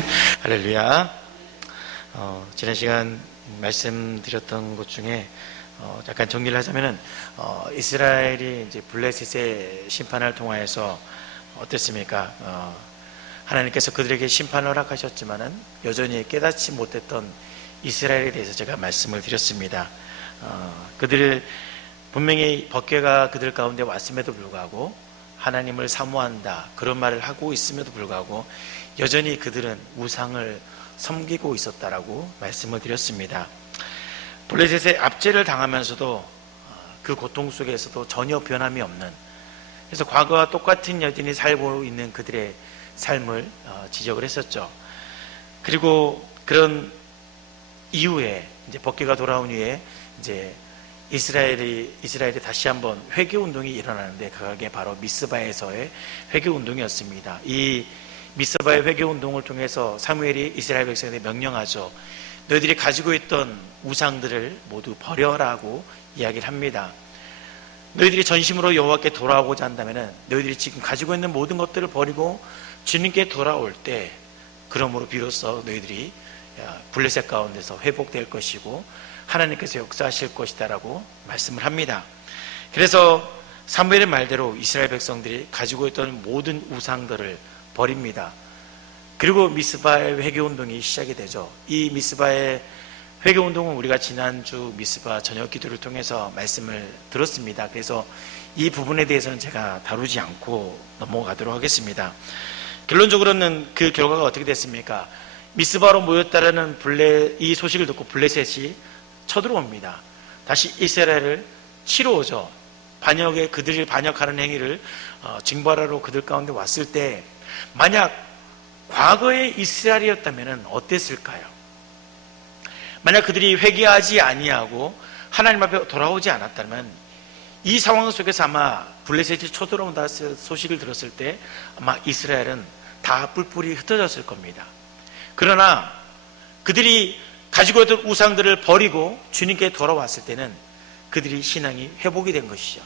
할렐루야. 지난 시간 말씀드렸던 것 중에 약간 정리를 하자면은 이스라엘이 이제 블레셋의 심판을 통하여서 어땠습니까? 하나님께서 그들에게 심판을 허락하셨지만은 여전히 깨닫지 못했던 이스라엘에 대해서 제가 말씀을 드렸습니다. 그들을 분명히 법궤가 그들 가운데 왔음에도 불구하고 하나님을 사모한다 그런 말을 하고 있음에도 불구하고 여전히 그들은 우상을 섬기고 있었다라고 말씀을 드렸습니다. 블레셋의 압제를 당하면서도 그 고통 속에서도 전혀 변함이 없는, 그래서 과거와 똑같은 여전히 살고 있는 그들의 삶을 지적을 했었죠. 그리고 그런 이후에 이제 법궤가 돌아온 후에 이제 이스라엘이 다시 한번 회개 운동이 일어나는데 그게 바로 미스바에서의 회개 운동이었습니다. 이 미스바의 회개 운동을 통해서 사무엘이 이스라엘 백성에게 명령하죠. 너희들이 가지고 있던 우상들을 모두 버려라고 이야기를 합니다. 너희들이 전심으로 여호와께 돌아오고자 한다면 너희들이 지금 가지고 있는 모든 것들을 버리고 주님께 돌아올 때 그러므로 비로소 너희들이 블레셋 가운데서 회복될 것이고 하나님께서 역사하실 것이다라고 말씀을 합니다. 그래서 사무엘의 말대로 이스라엘 백성들이 가지고 있던 모든 우상들을 버립니다. 그리고 미스바의 회개운동이 시작이 되죠. 이 미스바의 회개운동은 우리가 지난주 미스바 저녁 기도를 통해서 말씀을 들었습니다. 그래서 이 부분에 대해서는 제가 다루지 않고 넘어가도록 하겠습니다. 결론적으로는 그 결과가 어떻게 됐습니까? 미스바로 모였다라는 이 소식을 듣고 블레셋이 쳐들어옵니다. 다시 이스라엘을 치러 오죠. 그들을 반역하는 행위를 징벌하러 그들 가운데 왔을 때 만약 과거의 이스라엘이었다면 어땠을까요? 만약 그들이 회개하지 아니하고 하나님 앞에 돌아오지 않았다면 이 상황 속에서 아마 블레셋이 쳐들어온다 소식을 들었을 때 아마 이스라엘은 다 뿔뿔이 흩어졌을 겁니다. 그러나 그들이 가지고 있던 우상들을 버리고 주님께 돌아왔을 때는 그들이 신앙이 회복이 된 것이죠.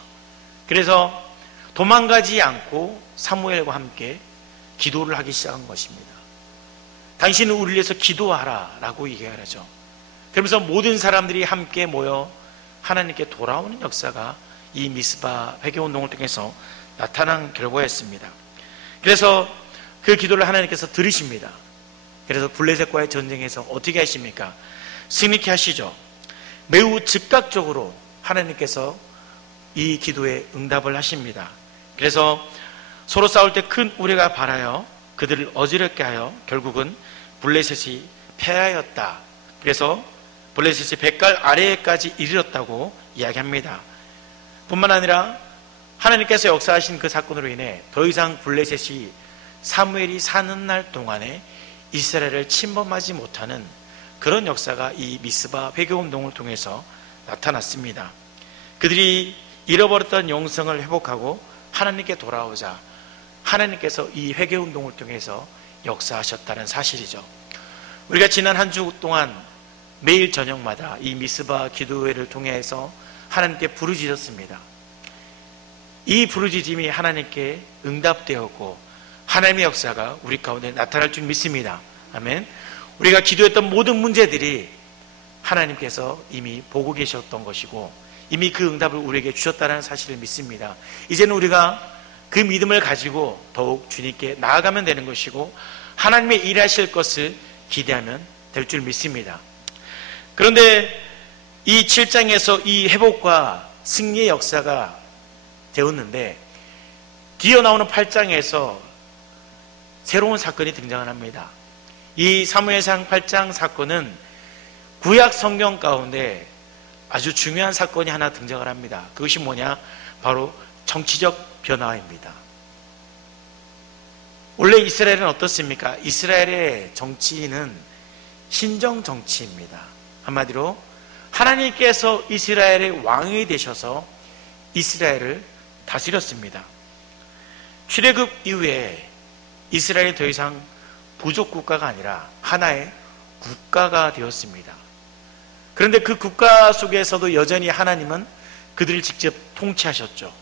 그래서 도망가지 않고 사무엘과 함께 기도를 하기 시작한 것입니다. 당신은 우리를 위해서 기도하라 라고 얘기를 하죠. 그러면서 모든 사람들이 함께 모여 하나님께 돌아오는 역사가 이 미스바 회개운동을 통해서 나타난 결과였습니다. 그래서 그 기도를 하나님께서 들으십니다. 그래서 블레셋과의 전쟁에서 어떻게 하십니까? 승리케 하시죠. 매우 즉각적으로 하나님께서 이 기도에 응답을 하십니다. 그래서 서로 싸울 때 큰 우레가 발하여 그들을 어지럽게 하여 결국은 블레셋이 패하였다. 그래서 블레셋이 백갈 아래에까지 이르렀다고 이야기합니다. 뿐만 아니라 하나님께서 역사하신 그 사건으로 인해 더 이상 블레셋이 사무엘이 사는 날 동안에 이스라엘을 침범하지 못하는 그런 역사가 이 미스바 회개운동을 통해서 나타났습니다. 그들이 잃어버렸던 영성을 회복하고 하나님께 돌아오자 하나님께서 이 회개운동을 통해서 역사하셨다는 사실이죠. 우리가 지난 한 주 동안 매일 저녁마다 이 미스바 기도회를 통해서 하나님께 부르짖었습니다. 이 부르짖음이 하나님께 응답되었고 하나님의 역사가 우리 가운데 나타날 줄 믿습니다. 아멘. 우리가 기도했던 모든 문제들이 하나님께서 이미 보고 계셨던 것이고 이미 그 응답을 우리에게 주셨다는 사실을 믿습니다. 이제는 우리가 그 믿음을 가지고 더욱 주님께 나아가면 되는 것이고 하나님의 일하실 것을 기대하면 될 줄 믿습니다. 그런데 이 7장에서 이 회복과 승리의 역사가 되었는데 뒤어 나오는 8장에서 새로운 사건이 등장을 합니다. 이 사무엘상 8장 사건은 구약 성경 가운데 아주 중요한 사건이 하나 등장을 합니다. 그것이 뭐냐? 바로 정치적 변화입니다. 원래 이스라엘은 어떻습니까? 이스라엘의 정치인은 신정 정치입니다. 한마디로 하나님께서 이스라엘의 왕이 되셔서 이스라엘을 다스렸습니다. 출애굽 이후에 이스라엘이 더 이상 부족 국가가 아니라 하나의 국가가 되었습니다. 그런데 그 국가 속에서도 여전히 하나님은 그들을 직접 통치하셨죠.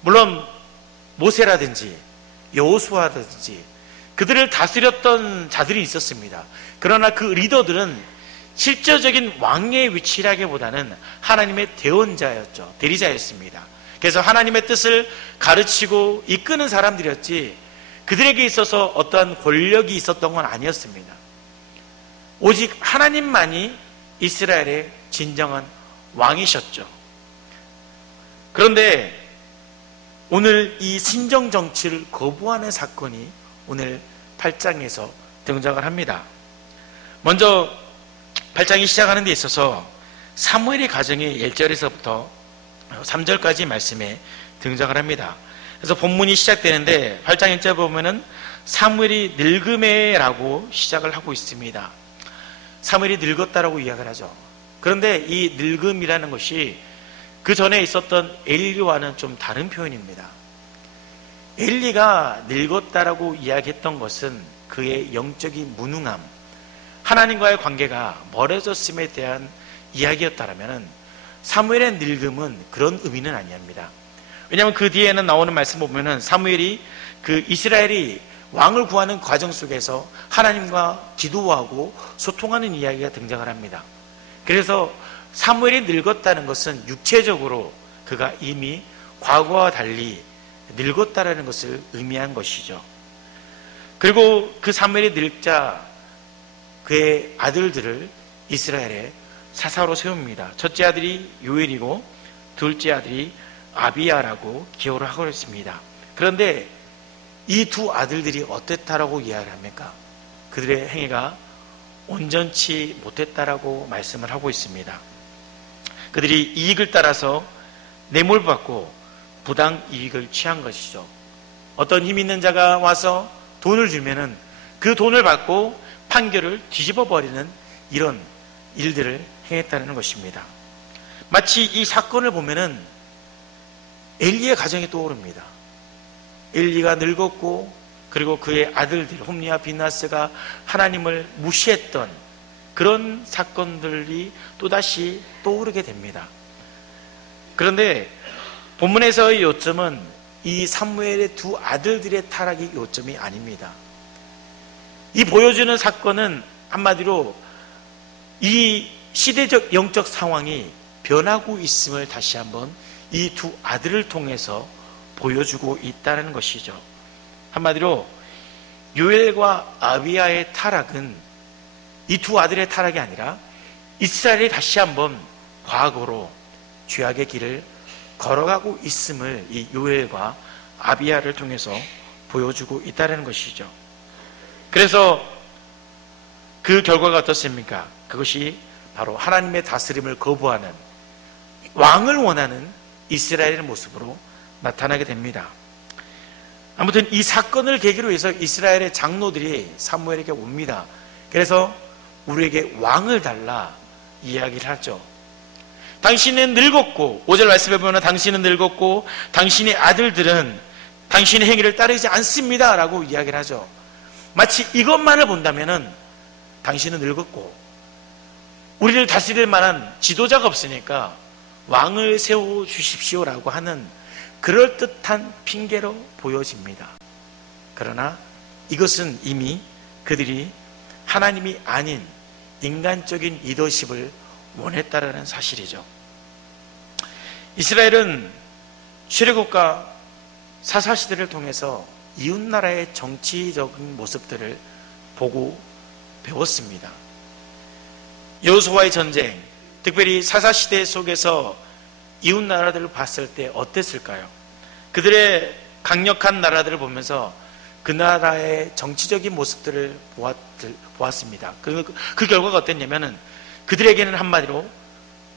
물론 모세라든지 여호수아라든지 그들을 다스렸던 자들이 있었습니다. 그러나 그 리더들은 실질적인 왕의 위치라기보다는 하나님의 대언자였죠. 대리자였습니다. 그래서 하나님의 뜻을 가르치고 이끄는 사람들이었지 그들에게 있어서 어떠한 권력이 있었던 건 아니었습니다. 오직 하나님만이 이스라엘의 진정한 왕이셨죠. 그런데 오늘 이 신정 정치를 거부하는 사건이 오늘 8장에서 등장을 합니다. 먼저 8장이 시작하는 데 있어서 사무엘의 가정의 1절에서부터 3절까지 말씀에 등장을 합니다. 그래서 본문이 시작되는데 8장 1절 보면은 사무엘이 늙음에라고 시작을 하고 있습니다. 사무엘이 늙었다라고 이야기를 하죠. 그런데 이 늙음이라는 것이 그 전에 있었던 엘리와는 좀 다른 표현입니다. 엘리가 늙었다라고 이야기했던 것은 그의 영적인 무능함, 하나님과의 관계가 멀어졌음에 대한 이야기였다라면 사무엘의 늙음은 그런 의미는 아니합니다. 왜냐하면 그 뒤에는 나오는 말씀 보면은 사무엘이 그 이스라엘이 왕을 구하는 과정 속에서 하나님과 기도하고 소통하는 이야기가 등장을 합니다. 그래서 사무엘이 늙었다는 것은 육체적으로 그가 이미 과거와 달리 늙었다라는 것을 의미한 것이죠. 그리고 그 사무엘이 늙자 그의 아들들을 이스라엘에 사사로 세웁니다. 첫째 아들이 요엘이고 둘째 아들이 아비야라고 기호를 하고 있습니다. 그런데 이 두 아들들이 어땠다라고 이야기를 합니까? 그들의 행위가 온전치 못했다라고 말씀을 하고 있습니다. 그들이 이익을 따라서 뇌물받고 부당 이익을 취한 것이죠. 어떤 힘 있는 자가 와서 돈을 주면은 그 돈을 받고 판결을 뒤집어 버리는 이런 일들을 행했다는 것입니다. 마치 이 사건을 보면은 엘리의 가정이 떠오릅니다. 엘리가 늙었고 그리고 그의 아들들 홈리와 비나스가 하나님을 무시했던 그런 사건들이 또다시 떠오르게 됩니다. 그런데 본문에서의 요점은 이 사무엘의 두 아들들의 타락이 요점이 아닙니다. 이 보여주는 사건은 한마디로 이 시대적 영적 상황이 변하고 있음을 다시 한번 이 두 아들을 통해서 보여주고 있다는 것이죠. 한마디로 요엘과 아비야의 타락은 이 두 아들의 타락이 아니라 이스라엘이 다시 한번 과거로 죄악의 길을 걸어가고 있음을 이 요엘과 아비야를 통해서 보여주고 있다는 것이죠. 그래서 그 결과가 어떻습니까? 그것이 바로 하나님의 다스림을 거부하는 왕을 원하는 이스라엘의 모습으로 나타나게 됩니다. 아무튼 이 사건을 계기로 해서 이스라엘의 장로들이 사무엘에게 옵니다. 그래서 우리에게 왕을 달라 이야기를 하죠. 당신은 늙었고 5절 말씀에 보면 당신은 늙었고 당신의 아들들은 당신의 행위를 따르지 않습니다 라고 이야기를 하죠. 마치 이것만을 본다면은 당신은 늙었고 우리를 다스릴 만한 지도자가 없으니까 왕을 세워주십시오라고 하는 그럴듯한 핑계로 보여집니다. 그러나 이것은 이미 그들이 하나님이 아닌 인간적인 리더십을 원했다라는 사실이죠. 이스라엘은 출애굽과 사사시대를 통해서 이웃나라의 정치적인 모습들을 보고 배웠습니다. 여호수아의 전쟁, 특별히 사사시대 속에서 이웃나라들을 봤을 때 어땠을까요? 그들의 강력한 나라들을 보면서 그 나라의 정치적인 모습들을 보았습니다. 그 결과가 어땠냐면은 그들에게는 한마디로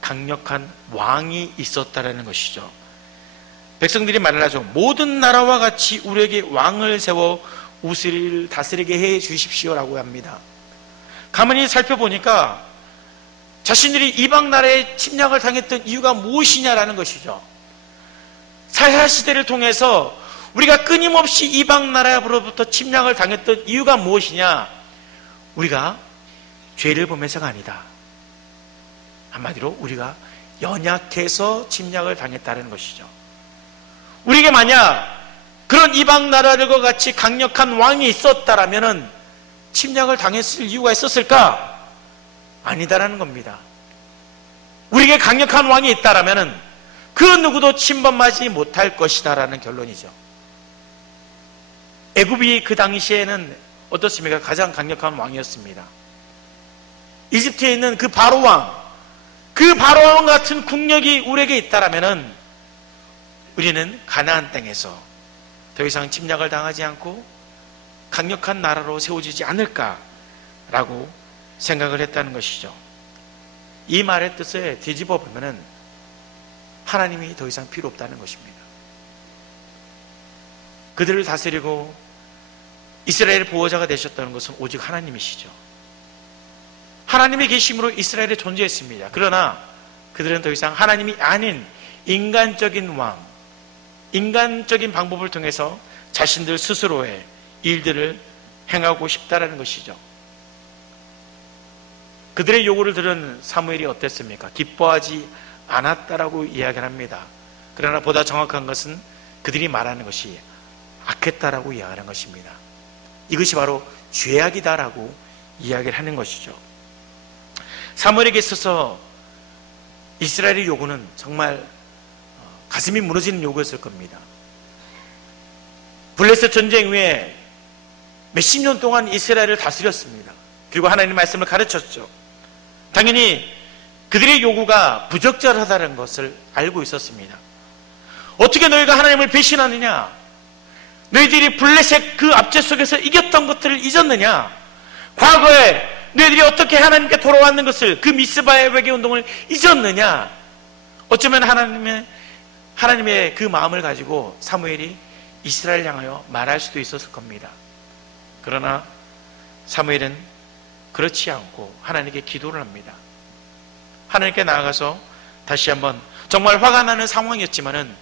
강력한 왕이 있었다라는 것이죠. 백성들이 말을 하죠. 모든 나라와 같이 우리에게 왕을 세워 우리를 다스리게 해 주십시오라고 합니다. 가만히 살펴보니까 자신들이 이방 나라에 침략을 당했던 이유가 무엇이냐라는 것이죠. 사사시대를 통해서 우리가 끊임없이 이방 나라로부터 침략을 당했던 이유가 무엇이냐? 우리가 죄를 범해서가 아니다. 한마디로 우리가 연약해서 침략을 당했다는 것이죠. 우리에게 만약 그런 이방 나라들과 같이 강력한 왕이 있었다라면은 침략을 당했을 이유가 있었을까? 아니다라는 겁니다. 우리에게 강력한 왕이 있다라면은 그 누구도 침범하지 못할 것이다라는 결론이죠. 애굽이 그 당시에는 어떻습니까? 가장 강력한 왕이었습니다. 이집트에 있는 그 바로 왕, 그 바로 왕 같은 국력이 우리에게 있다라면은 우리는 가나안 땅에서 더 이상 침략을 당하지 않고 강력한 나라로 세워지지 않을까라고 생각을 했다는 것이죠. 이 말의 뜻을 뒤집어 보면은 하나님이 더 이상 필요 없다는 것입니다. 그들을 다스리고 이스라엘의 보호자가 되셨다는 것은 오직 하나님이시죠. 하나님의 계심으로 이스라엘이 존재했습니다. 그러나 그들은 더 이상 하나님이 아닌 인간적인 왕, 인간적인 방법을 통해서 자신들 스스로의 일들을 행하고 싶다라는 것이죠. 그들의 요구를 들은 사무엘이 어땠습니까? 기뻐하지 않았다라고 이야기를 합니다. 그러나 보다 정확한 것은 그들이 말하는 것이 악했다라고 이야기하는 것입니다. 이것이 바로 죄악이다라고 이야기를 하는 것이죠. 사무엘에게 있어서 이스라엘의 요구는 정말 가슴이 무너지는 요구였을 겁니다. 블레셋 전쟁 후에 몇십 년 동안 이스라엘을 다스렸습니다. 그리고 하나님의 말씀을 가르쳤죠. 당연히 그들의 요구가 부적절하다는 것을 알고 있었습니다. 어떻게 너희가 하나님을 배신하느냐? 너희들이 블레셋 그 압제 속에서 이겼던 것들을 잊었느냐? 과거에 너희들이 어떻게 하나님께 돌아왔는 것을, 그 미스바의 회개운동을 잊었느냐? 어쩌면 하나님의 그 마음을 가지고 사무엘이 이스라엘을 향하여 말할 수도 있었을 겁니다. 그러나 사무엘은 그렇지 않고 하나님께 기도를 합니다. 하나님께 나아가서 다시 한번 정말 화가 나는 상황이었지만은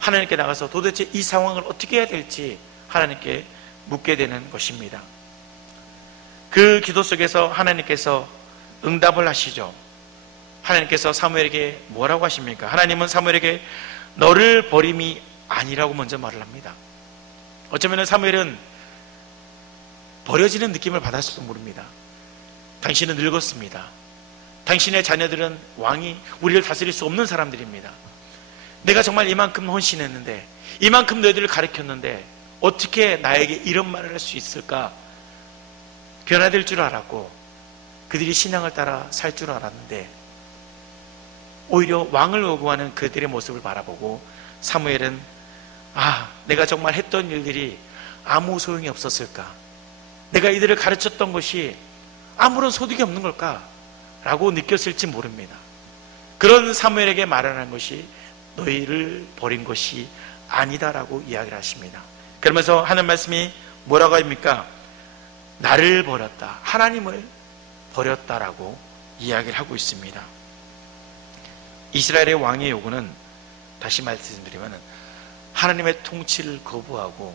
하나님께 나가서 도대체 이 상황을 어떻게 해야 될지 하나님께 묻게 되는 것입니다. 그 기도 속에서 하나님께서 응답을 하시죠. 하나님께서 사무엘에게 뭐라고 하십니까? 하나님은 사무엘에게 너를 버림이 아니라고 먼저 말을 합니다. 어쩌면 사무엘은 버려지는 느낌을 받았을지도 모릅니다. 당신은 늙었습니다. 당신의 자녀들은 왕이 우리를 다스릴 수 없는 사람들입니다. 내가 정말 이만큼 헌신했는데, 이만큼 너희들을 가르쳤는데 어떻게 나에게 이런 말을 할 수 있을까? 변화될 줄 알았고 그들이 신앙을 따라 살 줄 알았는데 오히려 왕을 요구하는 그들의 모습을 바라보고 사무엘은 내가 정말 했던 일들이 아무 소용이 없었을까? 내가 이들을 가르쳤던 것이 아무런 소득이 없는 걸까? 라고 느꼈을지 모릅니다. 그런 사무엘에게 말하는 것이 너희를 버린 것이 아니다라고 이야기를 하십니다. 그러면서 하는 말씀이 뭐라고 합니까? 나를 버렸다, 하나님을 버렸다라고 이야기를 하고 있습니다. 이스라엘의 왕의 요구는 다시 말씀드리면 하나님의 통치를 거부하고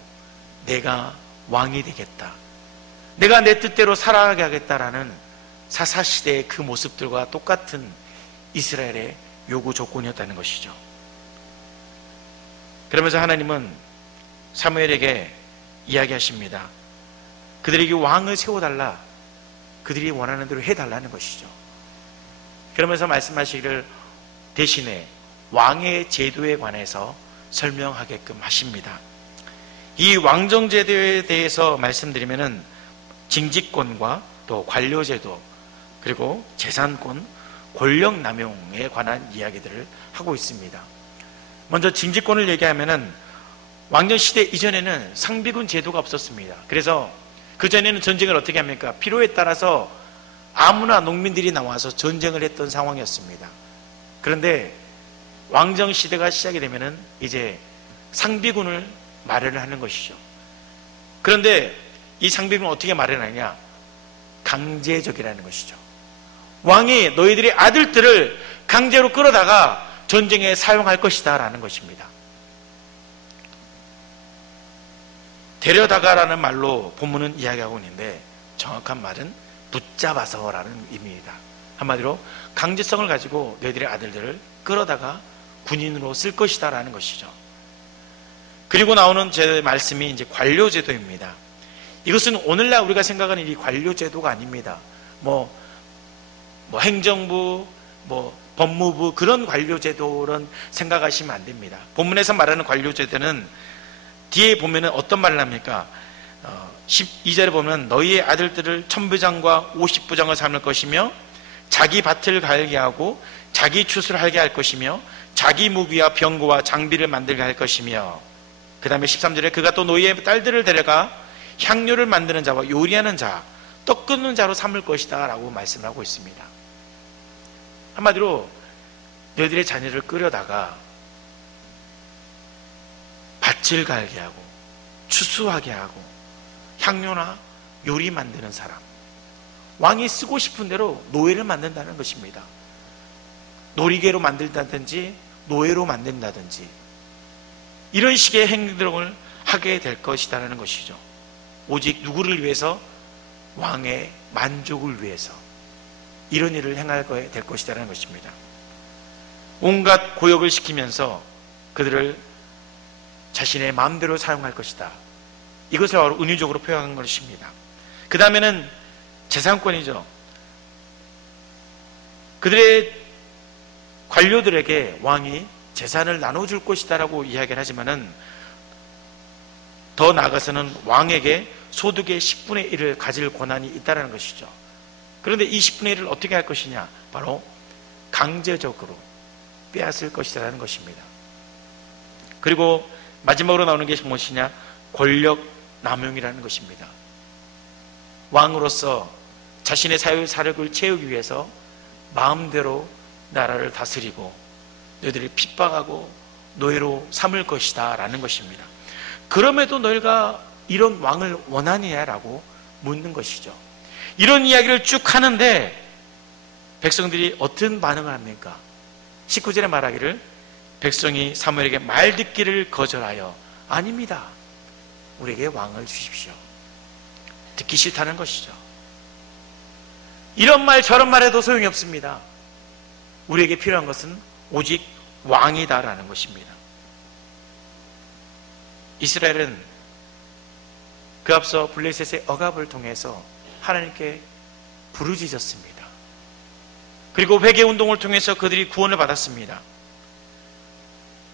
내가 왕이 되겠다, 내가 내 뜻대로 살아가게 하겠다라는 사사시대의 그 모습들과 똑같은 이스라엘의 요구 조건이었다는 것이죠. 그러면서 하나님은 사무엘에게 이야기하십니다. 그들에게 왕을 세워달라, 그들이 원하는 대로 해달라는 것이죠. 그러면서 말씀하시기를 대신에 왕의 제도에 관해서 설명하게끔 하십니다. 이 왕정제도에 대해서 말씀드리면은 징직권과 또 관료제도, 그리고 재산권, 권력남용에 관한 이야기들을 하고 있습니다. 먼저 징직권을 얘기하면은 왕정시대 이전에는 상비군 제도가 없었습니다. 그래서 그전에는 전쟁을 어떻게 합니까? 필요에 따라서 아무나 농민들이 나와서 전쟁을 했던 상황이었습니다. 그런데 왕정시대가 시작이 되면은 이제 상비군을 마련을 하는 것이죠. 그런데 이 상비군을 어떻게 마련하냐? 강제적이라는 것이죠. 왕이 너희들의 아들들을 강제로 끌어다가 전쟁에 사용할 것이다 라는 것입니다. 데려다가라는 말로 본문은 이야기하고 있는데 정확한 말은 붙잡아서라는 의미입니다. 한마디로 강제성을 가지고 너희들의 아들들을 끌어다가 군인으로 쓸 것이다 라는 것이죠. 그리고 나오는 제 말씀이 이제 관료제도입니다. 이것은 오늘날 우리가 생각하는 이 관료제도가 아닙니다. 뭐 행정부, 법무부 그런 관료제도는 생각하시면 안 됩니다. 본문에서 말하는 관료제도는 뒤에 보면은 어떤 말을 합니까? 12절에 보면 너희의 아들들을 천부장과 50부장을 삼을 것이며 자기 밭을 갈게 하고 자기 추수를 하게 할 것이며 자기 무기와 병거와 장비를 만들게 할 것이며, 그 다음에 13절에 그가 또 너희의 딸들을 데려가 향료를 만드는 자와 요리하는 자, 떡 끓는 자로 삼을 것이다 라고 말씀을 하고 있습니다. 한마디로 너희들의 자녀를 끌어다가 밭을 갈게 하고 추수하게 하고 향료나 요리 만드는 사람, 왕이 쓰고 싶은 대로 노예를 만든다는 것입니다. 놀이개로 만든다든지 노예로 만든다든지 이런 식의 행동을 하게 될 것이다라는 것이죠. 오직 누구를 위해서? 왕의 만족을 위해서 이런 일을 행하게 될 것이다라는 것입니다. 온갖 고역을 시키면서 그들을 자신의 마음대로 사용할 것이다. 이것을 바로 은유적으로 표현한 것입니다. 그 다음에는 재산권이죠. 그들의 관료들에게 왕이 재산을 나눠줄 것이다 라고 이야기를 하지만은 더 나아가서는 왕에게 소득의 10분의 1을 가질 권한이 있다는 것이죠. 그런데 이 10분의 1을 어떻게 할 것이냐? 바로 강제적으로 빼앗을 것이라는 것입니다. 그리고 마지막으로 나오는 것이 무엇이냐? 권력 남용이라는 것입니다. 왕으로서 자신의 사력을 채우기 위해서 마음대로 나라를 다스리고 너희들을 핍박하고 노예로 삼을 것이다 라는 것입니다. 그럼에도 너희가 이런 왕을 원하느냐라고 묻는 것이죠. 이런 이야기를 쭉 하는데 백성들이 어떤 반응을 합니까? 19절에 말하기를 백성이 사무엘에게 말 듣기를 거절하여 아닙니다, 우리에게 왕을 주십시오. 듣기 싫다는 것이죠. 이런 말 저런 말 해도 소용이 없습니다. 우리에게 필요한 것은 오직 왕이다라는 것입니다. 이스라엘은 그 앞서 블레셋의 억압을 통해서 하나님께 부르짖었습니다. 그리고 회개운동을 통해서 그들이 구원을 받았습니다.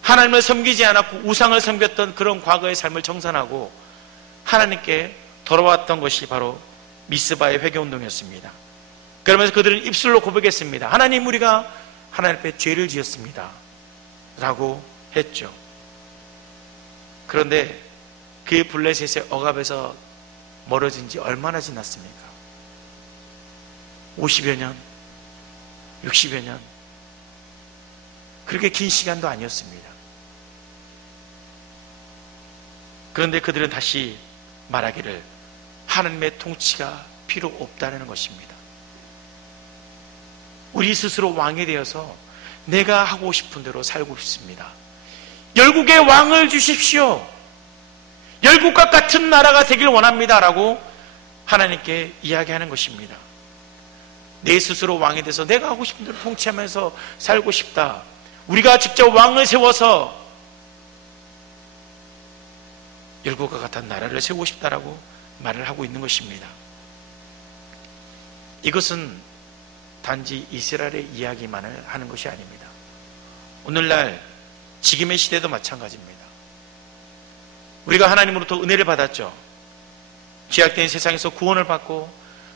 하나님을 섬기지 않았고 우상을 섬겼던 그런 과거의 삶을 정산하고 하나님께 돌아왔던 것이 바로 미스바의 회개운동이었습니다. 그러면서 그들은 입술로 고백했습니다. 하나님, 우리가 하나님 앞에 죄를 지었습니다 라고 했죠. 그런데 그 블레셋의 억압에서 멀어진 지 얼마나 지났습니까? 50여 년, 60여 년, 그렇게 긴 시간도 아니었습니다. 그런데 그들은 다시 말하기를 하나님의 통치가 필요 없다는 것입니다. 우리 스스로 왕이 되어서 내가 하고 싶은 대로 살고 싶습니다. 열국의 왕을 주십시오. 열국과 같은 나라가 되길 원합니다 라고 하나님께 이야기하는 것입니다. 내 스스로 왕이 돼서 내가 하고 싶은 대로 통치하면서 살고 싶다. 우리가 직접 왕을 세워서 열국과 같은 나라를 세우고 싶다라고 말을 하고 있는 것입니다. 이것은 단지 이스라엘의 이야기만을 하는 것이 아닙니다. 오늘날 지금의 시대도 마찬가지입니다. 우리가 하나님으로부터 은혜를 받았죠. 죄악된 세상에서 구원을 받고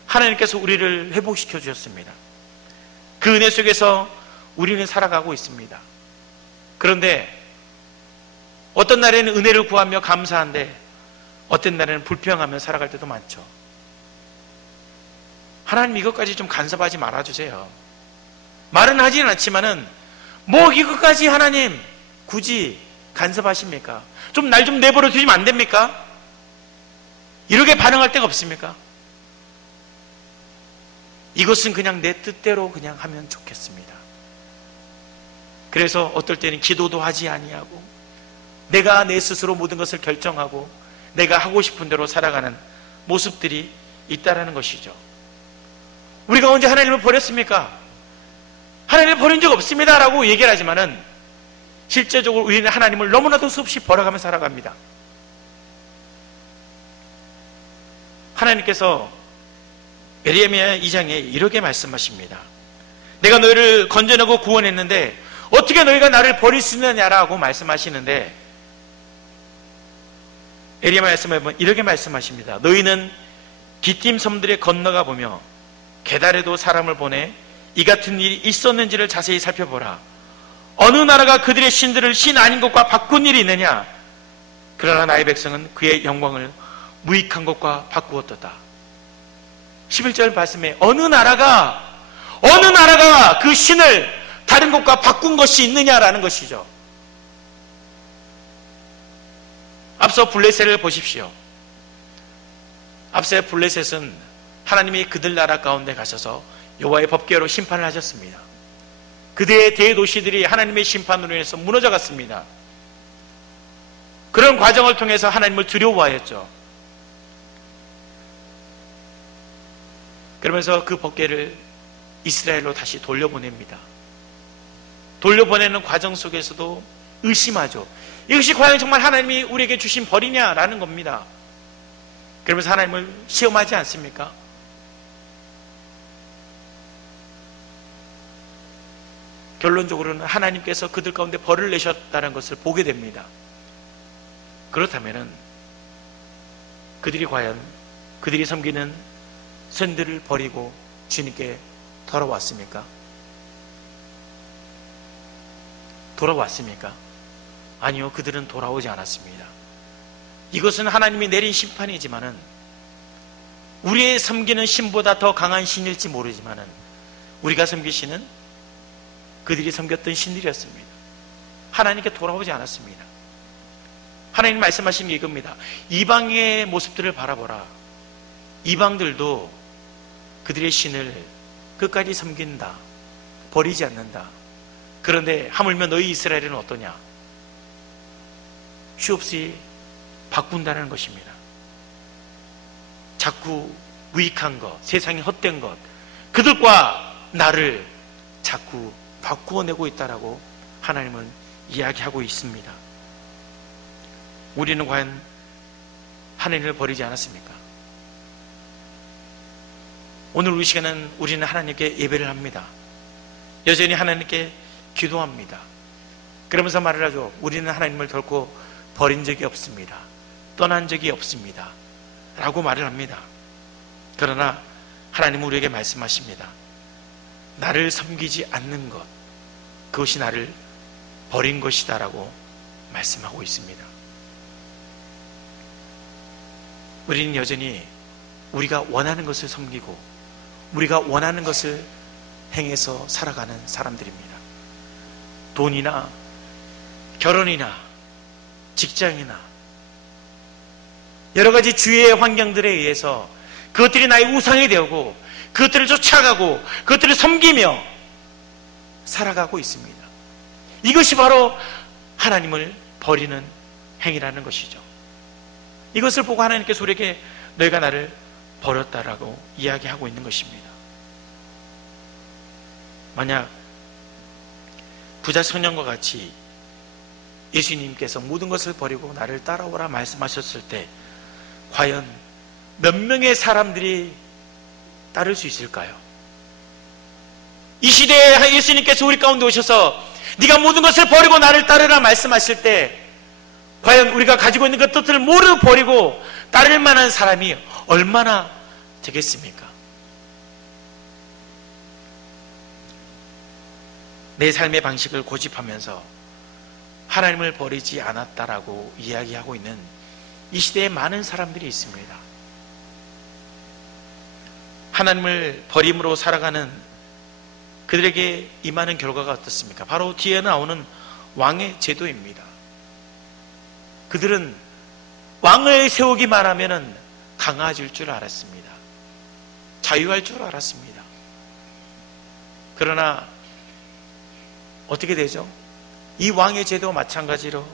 하나님께서 우리를 회복시켜 주셨습니다. 그 은혜 속에서 우리는 살아가고 있습니다. 그런데 어떤 날에는 은혜를 구하며 감사한데 어떤 날에는 불평하며 살아갈 때도 많죠. 하나님, 이것까지 좀 간섭하지 말아주세요. 말은 하지는 않지만은 뭐 이것까지 하나님 굳이 간섭하십니까? 좀 날 좀 내버려 두시면 안 됩니까? 이렇게 반응할 데가 없습니까? 이것은 그냥 내 뜻대로 그냥 하면 좋겠습니다. 그래서 어떨 때는 기도도 하지 아니하고 내가 내 스스로 모든 것을 결정하고 내가 하고 싶은 대로 살아가는 모습들이 있다라는 것이죠. 우리가 언제 하나님을 버렸습니까? 하나님을 버린 적 없습니다 라고 얘기를 하지만은 실제적으로 우리는 하나님을 너무나도 수없이 버려가며 살아갑니다. 하나님께서 예레미야 2장에 이렇게 말씀하십니다. 내가 너희를 건져내고 구원했는데 어떻게 너희가 나를 버릴 수 있느냐라고 말씀하시는데, 예레미야 말씀에 보면 이렇게 말씀하십니다. 너희는 기띔 섬들에 건너가 보며 게달에도 사람을 보내 이 같은 일이 있었는지를 자세히 살펴보라. 어느 나라가 그들의 신들을 신 아닌 것과 바꾼 일이 있느냐? 그러나 나의 백성은 그의 영광을 무익한 것과 바꾸었도다. 11절 말씀에 어느 나라가 그 신을 다른 것과 바꾼 것이 있느냐라는 것이죠. 앞서 블레셋을 보십시오. 앞서 블레셋은 하나님이 그들 나라 가운데 가셔서 여호와의 법궤로 심판을 하셨습니다. 그들의 대도시들이 하나님의 심판으로 인해서 무너져 갔습니다. 그런 과정을 통해서 하나님을 두려워하였죠. 그러면서 그 법궤를 이스라엘로 다시 돌려보냅니다. 돌려보내는 과정 속에서도 의심하죠. 이것이 과연 정말 하나님이 우리에게 주신 벌이냐라는 겁니다. 그러면서 하나님을 시험하지 않습니까? 결론적으로는 하나님께서 그들 가운데 벌을 내셨다는 것을 보게 됩니다. 그렇다면 그들이 과연 그들이 섬기는 선들을 버리고 주님께 돌아왔습니까? 돌아왔습니까? 아니요, 그들은 돌아오지 않았습니다. 이것은 하나님이 내린 심판이지만은 우리의 섬기는 신보다 더 강한 신일지 모르지만은 우리가 섬기시는 그들이 섬겼던 신들이었습니다. 하나님께 돌아오지 않았습니다. 하나님 말씀하신 게 이겁니다. 이방의 모습들을 바라보라. 이방들도 그들의 신을 끝까지 섬긴다. 버리지 않는다. 그런데 하물며 너희 이스라엘은 어떠냐? 수없이 바꾼다는 것입니다. 자꾸 무익한 것, 세상에 헛된 것, 그들과 나를 자꾸 바꾸어내고 있다라고 하나님은 이야기하고 있습니다. 우리는 과연 하나님을 버리지 않았습니까? 오늘 우리 시간은 우리는 하나님께 예배를 합니다. 여전히 하나님께 기도합니다. 그러면서 말을 하죠. 우리는 하나님을 결코 버린 적이 없습니다. 떠난 적이 없습니다. 라고 말을 합니다. 그러나 하나님은 우리에게 말씀하십니다. 나를 섬기지 않는 것, 그것이 나를 버린 것이다 라고 말씀하고 있습니다. 우리는 여전히 우리가 원하는 것을 섬기고 우리가 원하는 것을 행해서 살아가는 사람들입니다. 돈이나 결혼이나 직장이나 여러 가지 주위의 환경들에 의해서 그것들이 나의 우상이 되고 그것들을 쫓아가고 그것들을 섬기며 살아가고 있습니다. 이것이 바로 하나님을 버리는 행위라는 것이죠. 이것을 보고 하나님께서 우리에게 너희가 나를 버렸다라고 이야기하고 있는 것입니다. 만약 부자 소년과 같이 예수님께서 모든 것을 버리고 나를 따라오라 말씀하셨을 때 과연 몇 명의 사람들이 따를 수 있을까요? 이 시대에 예수님께서 우리 가운데 오셔서 네가 모든 것을 버리고 나를 따르라 말씀하실 때 과연 우리가 가지고 있는 것들을 모두 버리고 따를 만한 사람이 얼마나 되겠습니까? 내 삶의 방식을 고집하면서 하나님을 버리지 않았다라고 이야기하고 있는 이 시대에 많은 사람들이 있습니다. 하나님을 버림으로 살아가는 그들에게 임하는 결과가 어떻습니까? 바로 뒤에 나오는 왕의 제도입니다. 그들은 왕을 세우기만 하면 강해질 줄 알았습니다. 자유할 줄 알았습니다. 그러나 어떻게 되죠? 이 왕의 제도와 마찬가지로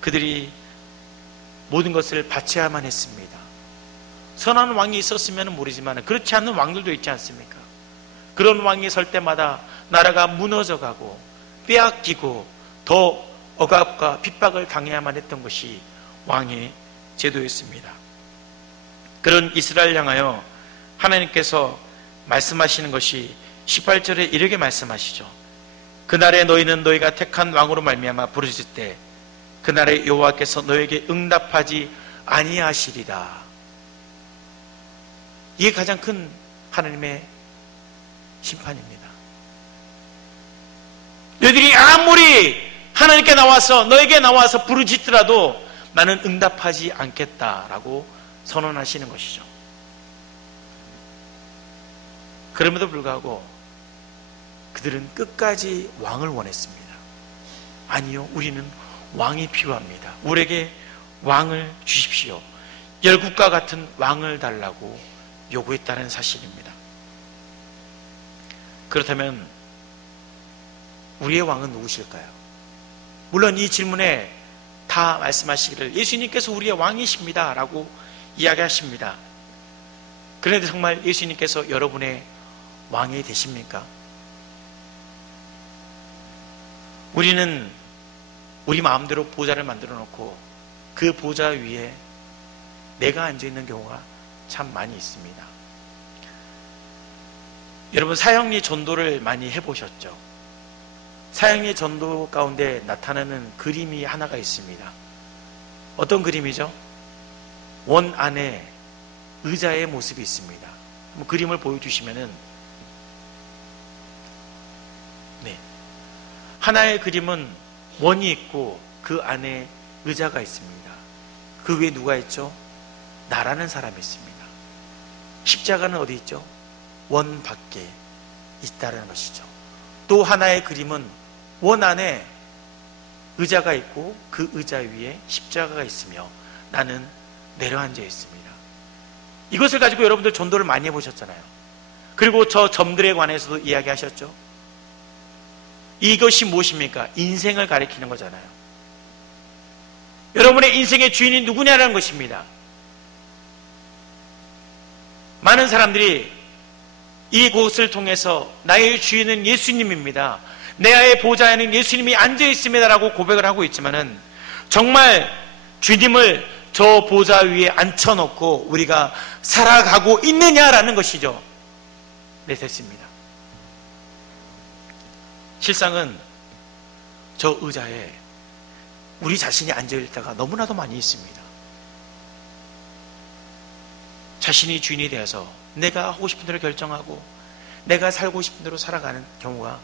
그들이 모든 것을 바쳐야만 했습니다. 선한 왕이 있었으면 모르지만 그렇지 않는 왕들도 있지 않습니까? 그런 왕이 설 때마다 나라가 무너져가고 빼앗기고 더 억압과 핍박을 당해야만 했던 것이 왕의 제도였습니다. 그런 이스라엘 향하여 하나님께서 말씀하시는 것이 18절에 이렇게 말씀하시죠. 그날에 너희는 너희가 택한 왕으로 말미암아 부르실 때 그날에 여호와께서 너에게 응답하지 아니하시리라. 이게 가장 큰 하나님의 심판입니다. 너희들이 아무리 하나님께 나와서 너에게 나와서 부르짖더라도 나는 응답하지 않겠다라고 선언하시는 것이죠. 그럼에도 불구하고 그들은 끝까지 왕을 원했습니다. 아니요, 우리는 왕이 필요합니다. 우리에게 왕을 주십시오. 열국과 같은 왕을 달라고 요구했다는 사실입니다. 그렇다면 우리의 왕은 누구실까요? 물론 이 질문에 다 말씀하시기를 예수님께서 우리의 왕이십니다 라고 이야기하십니다. 그런데 정말 예수님께서 여러분의 왕이 되십니까? 우리는 우리 마음대로 보좌를 만들어 놓고 그 보좌 위에 내가 앉아있는 경우가 참 많이 있습니다. 여러분 사형리 전도를 많이 해보셨죠? 사형리 전도 가운데 나타나는 그림이 하나가 있습니다. 어떤 그림이죠? 원 안에 의자의 모습이 있습니다. 한번 그림을 보여주시면은 네. 하나의 그림은 원이 있고 그 안에 의자가 있습니다. 그 위에 누가 있죠? 나라는 사람이 있습니다. 십자가는 어디 있죠? 원 밖에 있다는 것이죠. 또 하나의 그림은 원 안에 의자가 있고 그 의자 위에 십자가가 있으며 나는 내려앉아 있습니다. 이것을 가지고 여러분들 전도를 많이 해보셨잖아요. 그리고 저 점들에 관해서도 이야기하셨죠. 이것이 무엇입니까? 인생을 가리키는 거잖아요. 여러분의 인생의 주인이 누구냐라는 것입니다. 많은 사람들이 이곳을 통해서 나의 주인은 예수님입니다, 내 보좌에는 예수님이 앉아있습니다 라고 고백을 하고 있지만은 정말 주님을 저 보좌 위에 앉혀놓고 우리가 살아가고 있느냐라는 것이죠. 내 뜻입니다. 실상은 저 의자에 우리 자신이 앉아있을 때가 너무나도 많이 있습니다. 자신이 주인이 되어서 내가 하고 싶은 대로 결정하고 내가 살고 싶은 대로 살아가는 경우가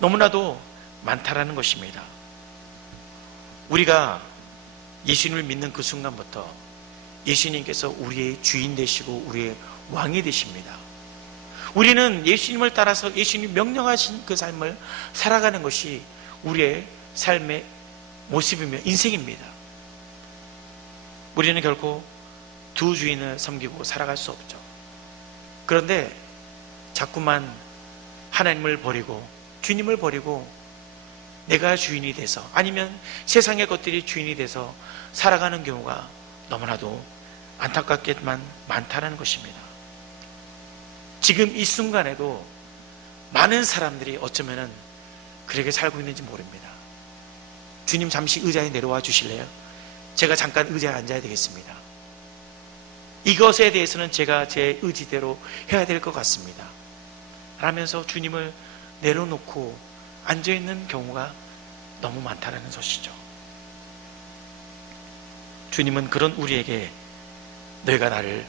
너무나도 많다라는 것입니다. 우리가 예수님을 믿는 그 순간부터 예수님께서 우리의 주인 되시고 우리의 왕이 되십니다. 우리는 예수님을 따라서 예수님이 명령하신 그 삶을 살아가는 것이 우리의 삶의 모습이며 인생입니다. 우리는 결코 두 주인을 섬기고 살아갈 수 없죠. 그런데 자꾸만 하나님을 버리고 주님을 버리고 내가 주인이 돼서 아니면 세상의 것들이 주인이 돼서 살아가는 경우가 너무나도 안타깝게만 많다는 것입니다. 지금 이 순간에도 많은 사람들이 어쩌면은 그렇게 살고 있는지 모릅니다. 주님 잠시 의자에 내려와 주실래요? 제가 잠깐 의자에 앉아야 되겠습니다. 이것에 대해서는 제가 제 의지대로 해야 될 것 같습니다 라면서 주님을 내려놓고 앉아있는 경우가 너무 많다는 것이죠. 주님은 그런 우리에게 너희가 나를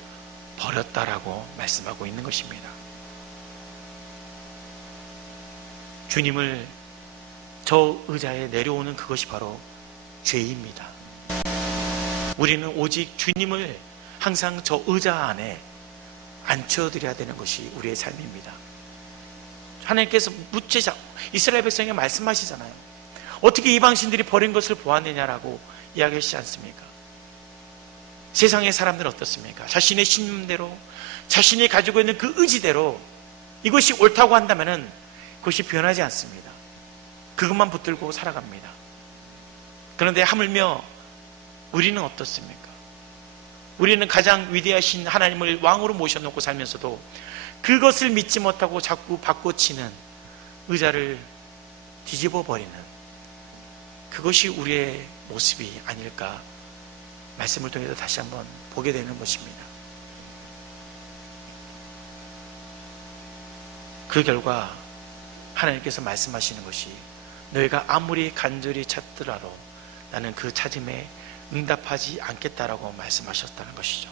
버렸다라고 말씀하고 있는 것입니다. 주님을 저 의자에 내려오는 그것이 바로 죄입니다. 우리는 오직 주님을 항상 저 의자 안에 앉혀드려야 되는 것이 우리의 삶입니다. 하나님께서 무채작 이스라엘 백성에게 말씀하시잖아요. 어떻게 이방신들이 버린 것을 보았느냐라고 이야기하시지 않습니까? 세상의 사람들은 어떻습니까? 자신의 신념대로 자신이 가지고 있는 그 의지대로 이것이 옳다고 한다면 그것이 변하지 않습니다. 그것만 붙들고 살아갑니다. 그런데 하물며 우리는 어떻습니까? 우리는 가장 위대하신 하나님을 왕으로 모셔놓고 살면서도 그것을 믿지 못하고 자꾸 바꿔치는 의자를 뒤집어 버리는 그것이 우리의 모습이 아닐까 말씀을 통해서 다시 한번 보게 되는 것입니다. 그 결과 하나님께서 말씀하시는 것이 너희가 아무리 간절히 찾더라도 나는 그 찾음에 응답하지 않겠다라고 말씀하셨다는 것이죠.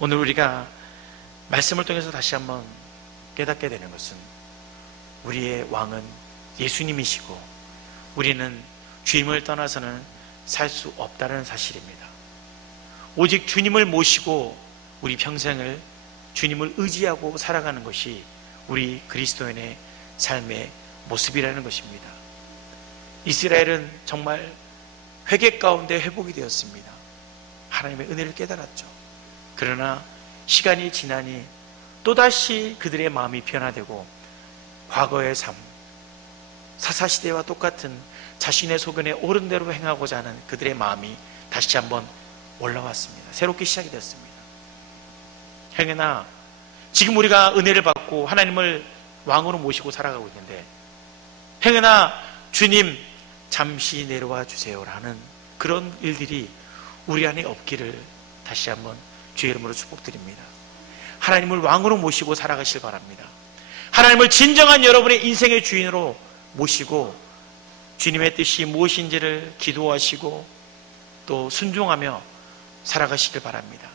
오늘 우리가 말씀을 통해서 다시 한번 깨닫게 되는 것은 우리의 왕은 예수님이시고 우리는 주님을 떠나서는 살 수 없다는 사실입니다. 오직 주님을 모시고 우리 평생을 주님을 의지하고 살아가는 것이 우리 그리스도인의 삶의 모습이라는 것입니다. 이스라엘은 정말 회개 가운데 회복이 되었습니다. 하나님의 은혜를 깨달았죠. 그러나 시간이 지나니 또다시 그들의 마음이 변화되고 과거의 삶, 사사시대와 똑같은 자신의 소견에 옳은 대로 행하고자 하는 그들의 마음이 다시 한번 올라왔습니다. 새롭게 시작이 됐습니다. 행여나 지금 우리가 은혜를 받고 하나님을 왕으로 모시고 살아가고 있는데 행여나 주님 잠시 내려와 주세요라는 그런 일들이 우리 안에 없기를 다시 한번 주의 이름으로 축복드립니다. 하나님을 왕으로 모시고 살아가시길 바랍니다. 하나님을 진정한 여러분의 인생의 주인으로 모시고 주님의 뜻이 무엇인지를 기도하시고 또 순종하며 살아가시길 바랍니다.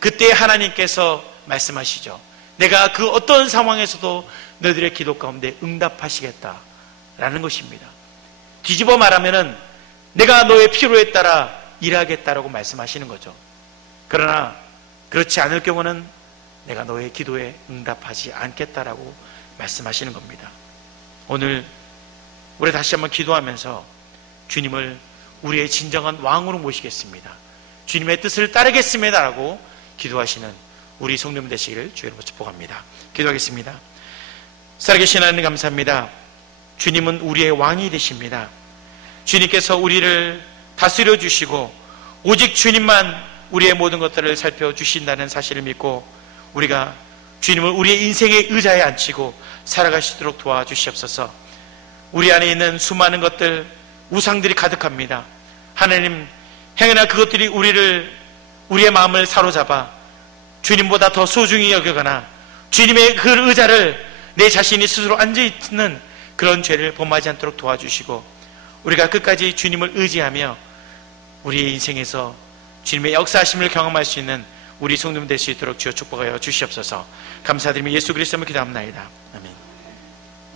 그때 하나님께서 말씀하시죠. 내가 그 어떤 상황에서도 너희들의 기도 가운데 응답하시겠다라는 것입니다. 뒤집어 말하면은 내가 너의 필요에 따라 일하겠다라고 말씀하시는 거죠. 그러나 그렇지 않을 경우는 내가 너의 기도에 응답하지 않겠다라고 말씀하시는 겁니다. 오늘 우리 다시 한번 기도하면서 주님을 우리의 진정한 왕으로 모시겠습니다. 주님의 뜻을 따르겠습니다라고 기도하시는 우리 성도님 되시기를 주의로 축복합니다. 기도하겠습니다. 살아계신 하나님 감사합니다. 주님은 우리의 왕이 되십니다. 주님께서 우리를 다스려 주시고 오직 주님만 우리의 모든 것들을 살펴주신다는 사실을 믿고 우리가 주님을 우리의 인생의 의자에 앉히고 살아가시도록 도와주시옵소서. 우리 안에 있는 수많은 것들, 우상들이 가득합니다. 하나님, 행여나 그것들이 우리의 마음을 사로잡아 주님보다 더 소중히 여기거나 주님의 그 의자를 내 자신이 스스로 앉아있는 그런 죄를 범하지 않도록 도와주시고 우리가 끝까지 주님을 의지하며 우리의 인생에서 주님의 역사하심을 경험할 수 있는 우리 성도님 될 수 있도록 주여 축복하여 주시옵소서. 감사드리며 예수 그리스도를 기도합나이다. 아멘.